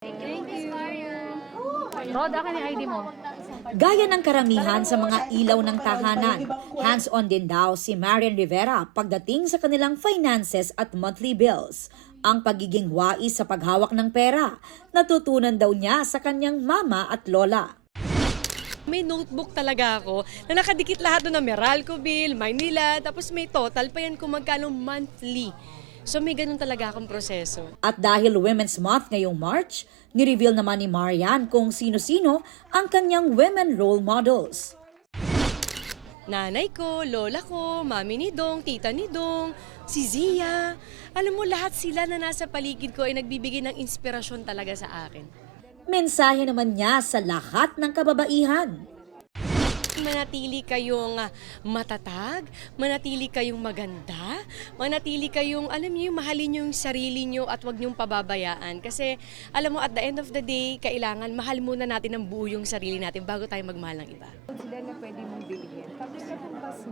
Thank you. Rod, akin yung ID mo. Gaya ng karamihan sa mga ilaw ng tahanan, hands-on din daw si Marian Rivera pagdating sa kanilang finances at monthly bills. Ang pagiging wais sa paghawak ng pera, natutunan daw niya sa kanyang mama at lola. May notebook talaga ako na nakadikit lahat doon na Meralco bill, Maynila, tapos may total pa yan kung magkano monthly. So may ganun talaga akong proseso. At dahil Women's Month ngayong March, ni-reveal naman ni Marian kung sino-sino ang kanyang women role models. Nanay ko, lola ko, mami ni Dong, tita ni Dong, si Zia. Alam mo, lahat sila na nasa paligid ko ay nagbibigay ng inspirasyon talaga sa akin. Mensahe naman niya sa lahat ng kababaihan. Manatili kayong matatag, manatili kayong maganda, manatili kayong, alam niyo, mahalin yung sarili niyo at huwag niyong pababayaan. Kasi, alam mo, at the end of the day, kailangan mahal muna natin ang buo yung sarili natin bago tayo magmahal ng iba. Sila na pwede mong bilhin. Tapos sa pampas niya.